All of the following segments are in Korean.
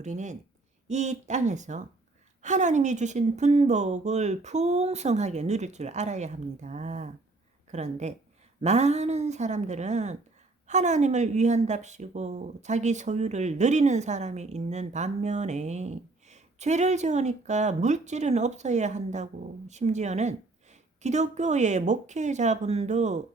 우리는 이 땅에서 하나님이 주신 분복을 풍성하게 누릴 줄 알아야 합니다. 그런데 많은 사람들은 하나님을 위한답시고 자기 소유를 누리는 사람이 있는 반면에 죄를 지으니까 물질은 없어야 한다고, 심지어는 기독교의 목회자분도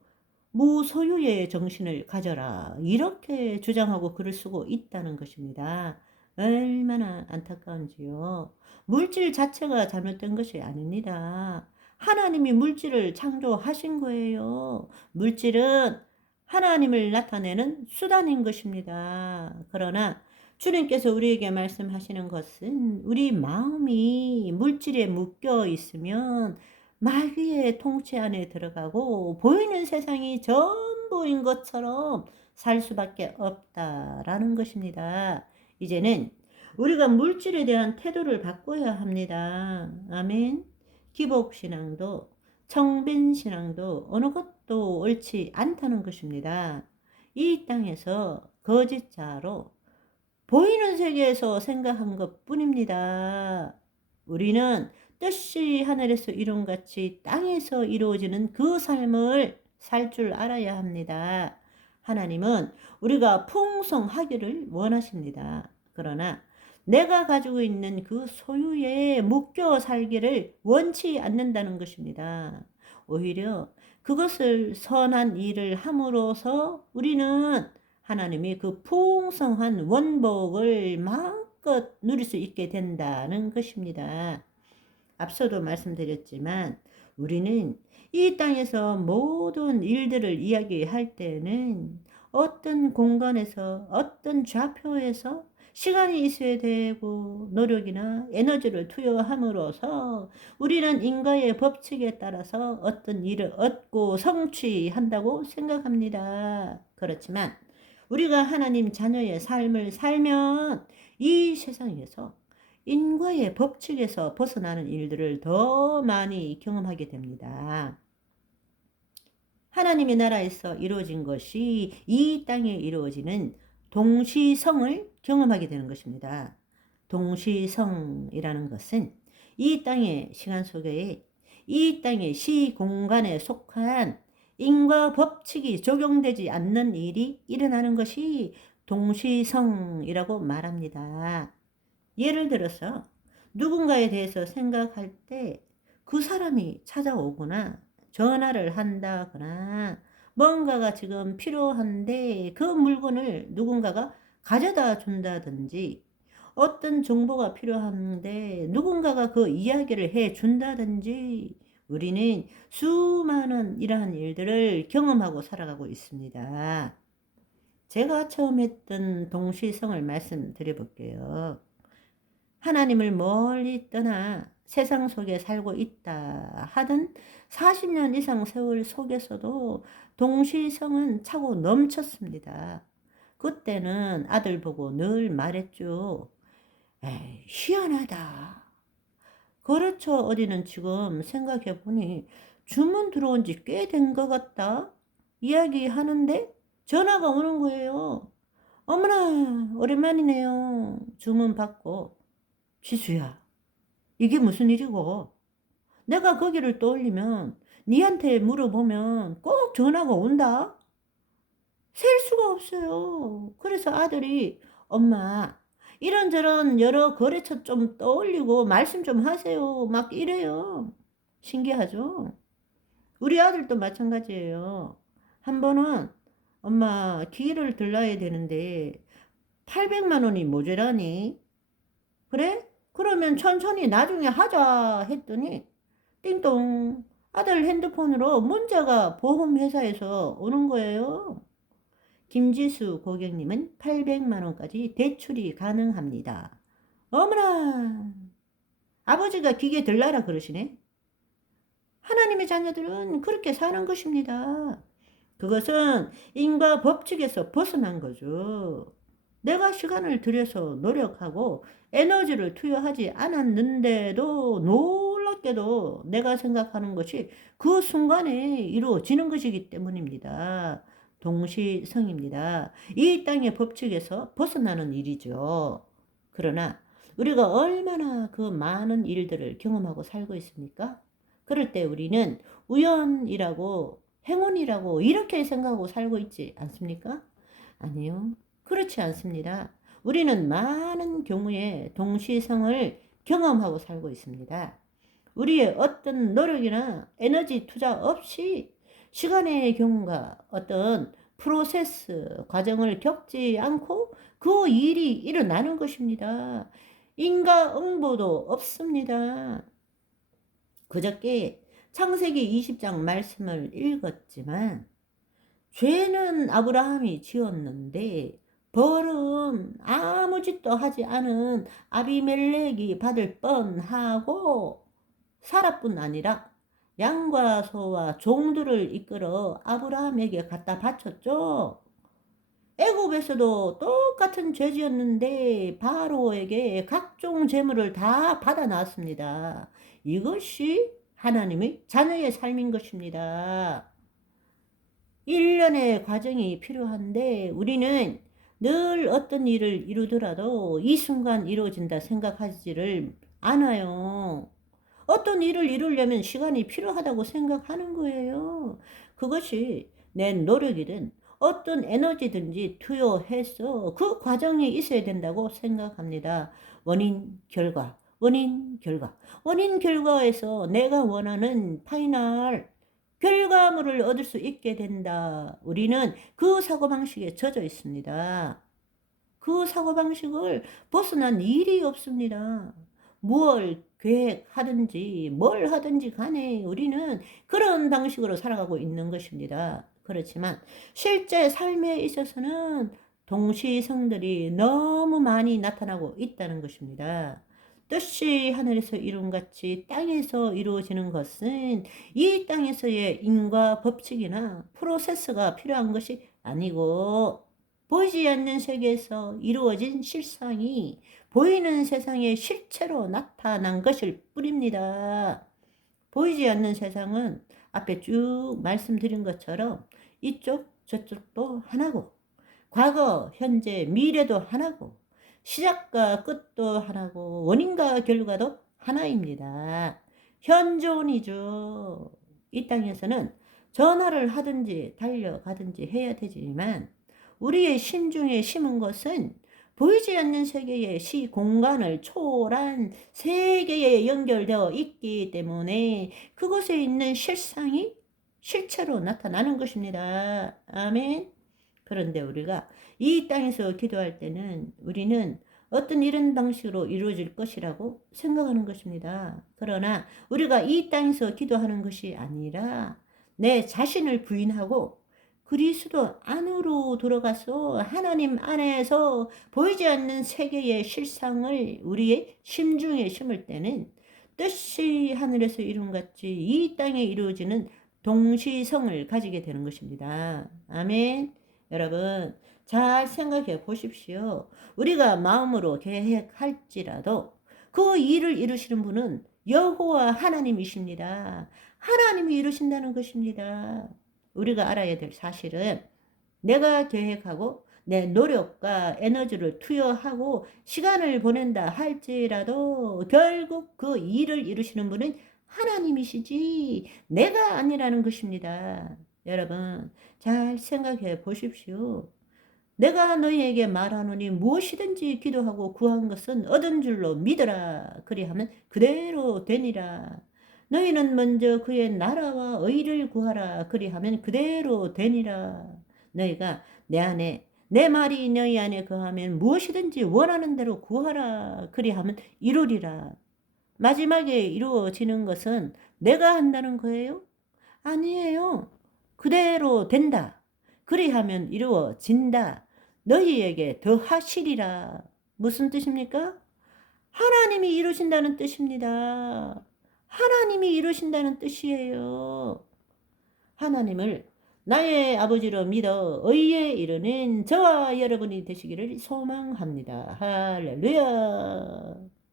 무소유의 정신을 가져라, 이렇게 주장하고 글을 쓰고 있다는 것입니다. 얼마나 안타까운지요. 물질 자체가 잘못된 것이 아닙니다. 하나님이 물질을 창조하신 거예요. 물질은 하나님을 나타내는 수단인 것입니다. 그러나 주님께서 우리에게 말씀하시는 것은 우리 마음이 물질에 묶여 있으면 마귀의 통치 안에 들어가고 보이는 세상이 전부인 것처럼 살 수밖에 없다라는 것입니다. 이제는 우리가 물질에 대한 태도를 바꿔야 합니다. 아멘. 기복신앙도 청빈신앙도 어느 것도 옳지 않다는 것입니다. 이 땅에서 거짓자로 보이는 세계에서 생각한 것 뿐입니다. 우리는 뜻이 하늘에서 이룬같이 땅에서 이루어지는 그 삶을 살 줄 알아야 합니다. 하나님은 우리가 풍성하기를 원하십니다. 그러나 내가 가지고 있는 그 소유에 묶여 살기를 원치 않는다는 것입니다. 오히려 그것을 선한 일을 함으로써 우리는 하나님이 그 풍성한 원복을 마음껏 누릴 수 있게 된다는 것입니다. 앞서도 말씀드렸지만 우리는 이 땅에서 모든 일들을 이야기할 때는 어떤 공간에서 어떤 좌표에서 시간이 있어야 되고 노력이나 에너지를 투여함으로써 우리는 인과의 법칙에 따라서 어떤 일을 얻고 성취한다고 생각합니다. 그렇지만 우리가 하나님 자녀의 삶을 살면 이 세상에서 인과의 법칙에서 벗어나는 일들을 더 많이 경험하게 됩니다. 하나님의 나라에서 이루어진 것이 이 땅에 이루어지는 동시성을 경험하게 되는 것입니다. 동시성이라는 것은 이 땅의 시간 속에 이 땅의 시공간에 속한 인과 법칙이 적용되지 않는 일이 일어나는 것이 동시성이라고 말합니다. 예를 들어서 누군가에 대해서 생각할 때 그 사람이 찾아오거나 전화를 한다거나 뭔가가 지금 필요한데 그 물건을 누군가가 가져다 준다든지 어떤 정보가 필요한데 누군가가 그 이야기를 해 준다든지 우리는 수많은 이러한 일들을 경험하고 살아가고 있습니다. 제가 처음 했던 동시성을 말씀드려 볼게요. 하나님을 멀리 떠나 세상 속에 살고 있다 하던 40년 이상 세월 속에서도 동시성은 차고 넘쳤습니다. 그때는 아들 보고 늘 말했죠. 에이, 희한하다. 그렇죠. 어디는 지금 생각해보니 주문 들어온 지 꽤 된 것 같다. 이야기하는데 전화가 오는 거예요. 어머나, 오랜만이네요. 주문 받고. 지수야, 이게 무슨 일이고? 내가 거기를 떠올리면 니한테 물어보면 꼭 전화가 온다? 셀 수가 없어요. 그래서 아들이 엄마 이런저런 여러 거래처 좀 떠올리고 말씀 좀 하세요. 막 이래요. 신기하죠? 우리 아들도 마찬가지예요. 한 번은 엄마 기계를 들러야 되는데 800만 원이 모자라니? 그래? 그러면 천천히 나중에 하자 했더니 띵동 아들 핸드폰으로 문자가 보험회사에서 오는 거예요. 김지수 고객님은 800만 원까지 대출이 가능합니다. 어머나, 아버지가 기계 들라라 그러시네. 하나님의 자녀들은 그렇게 사는 것입니다. 그것은 인과 법칙에서 벗어난 거죠. 내가 시간을 들여서 노력하고 에너지를 투여하지 않았는데도 놀랍게도 내가 생각하는 것이 그 순간에 이루어지는 것이기 때문입니다. 동시성입니다. 이 땅의 법칙에서 벗어나는 일이죠. 그러나 우리가 얼마나 그 많은 일들을 경험하고 살고 있습니까? 그럴 때 우리는 우연이라고 행운이라고 이렇게 생각하고 살고 있지 않습니까? 아니요. 그렇지 않습니다. 우리는 많은 경우에 동시성을 경험하고 살고 있습니다. 우리의 어떤 노력이나 에너지 투자 없이 시간의 경과 어떤 프로세스 과정을 겪지 않고 그 일이 일어나는 것입니다. 인과응보도 없습니다. 그저께 창세기 20장 말씀을 읽었지만 죄는 아브라함이 지었는데 벌은 아무 짓도 하지 않은 아비멜렉이 받을 뻔하고 사라뿐 아니라 양과 소와 종들을 이끌어 아브라함에게 갖다 바쳤죠. 애굽에서도 똑같은 죄지었는데 바로에게 각종 재물을 다 받아놨습니다. 이것이 하나님의 자녀의 삶인 것입니다. 일련의 과정이 필요한데 우리는 늘 어떤 일을 이루더라도 이 순간 이루어진다 생각하지를 않아요. 어떤 일을 이루려면 시간이 필요하다고 생각하는 거예요. 그것이 내 노력이든 어떤 에너지든지 투여해서 그 과정이 있어야 된다고 생각합니다. 원인, 결과, 원인, 결과. 원인, 결과에서 내가 원하는 파이널 결과물을 얻을 수 있게 된다. 우리는 그 사고방식에 젖어 있습니다. 그 사고방식을 벗어난 일이 없습니다. 무엇 계획하든지 뭘 하든지 간에 우리는 그런 방식으로 살아가고 있는 것입니다. 그렇지만 실제 삶에 있어서는 동시성들이 너무 많이 나타나고 있다는 것입니다. 뜻이 하늘에서 이룬같이 땅에서 이루어지는 것은 이 땅에서의 인과 법칙이나 프로세스가 필요한 것이 아니고 보이지 않는 세계에서 이루어진 실상이 보이는 세상의 실체로 나타난 것일 뿐입니다. 보이지 않는 세상은 앞에 쭉 말씀드린 것처럼 이쪽 저쪽도 하나고 과거, 현재, 미래도 하나고 시작과 끝도 하나고 원인과 결과도 하나입니다. 현존이죠. 이 땅에서는 전화를 하든지 달려가든지 해야 되지만 우리의 심중에 심은 것은 보이지 않는 세계의 시공간을 초월한 세계에 연결되어 있기 때문에 그곳에 있는 실상이 실체로 나타나는 것입니다. 아멘. 그런데 우리가 이 땅에서 기도할 때는 우리는 어떤 이런 방식으로 이루어질 것이라고 생각하는 것입니다. 그러나 우리가 이 땅에서 기도하는 것이 아니라 내 자신을 부인하고 그리스도 안으로 들어가서 하나님 안에서 보이지 않는 세계의 실상을 우리의 심중에 심을 때는 뜻이 하늘에서 이룬같이 이 땅에 이루어지는 동시성을 가지게 되는 것입니다. 아멘. 여러분 잘 생각해 보십시오. 우리가 마음으로 계획할지라도 그 일을 이루시는 분은 여호와 하나님이십니다. 하나님이 이루신다는 것입니다. 우리가 알아야 될 사실은 내가 계획하고 내 노력과 에너지를 투여하고 시간을 보낸다 할지라도 결국 그 일을 이루시는 분은 하나님이시지 내가 아니라는 것입니다. 여러분 잘 생각해 보십시오. 내가 너희에게 말하노니 무엇이든지 기도하고 구한 것은 얻은 줄로 믿으라. 그리하면 그대로 되니라. 너희는 먼저 그의 나라와 의를 구하라. 그리하면 그대로 되니라. 너희가 내 안에 내 말이 너희 안에 거하면 무엇이든지 원하는 대로 구하라. 그리하면 이루리라. 마지막에 이루어지는 것은 내가 한다는 거예요? 아니에요. 그대로 된다. 그리하면 이루어진다. 너희에게 더 하시리라. 무슨 뜻입니까? 하나님이 이루신다는 뜻입니다. 하나님이 이루신다는 뜻이에요. 하나님을 나의 아버지로 믿어 의에 이르는 저와 여러분이 되시기를 소망합니다. 할렐루야.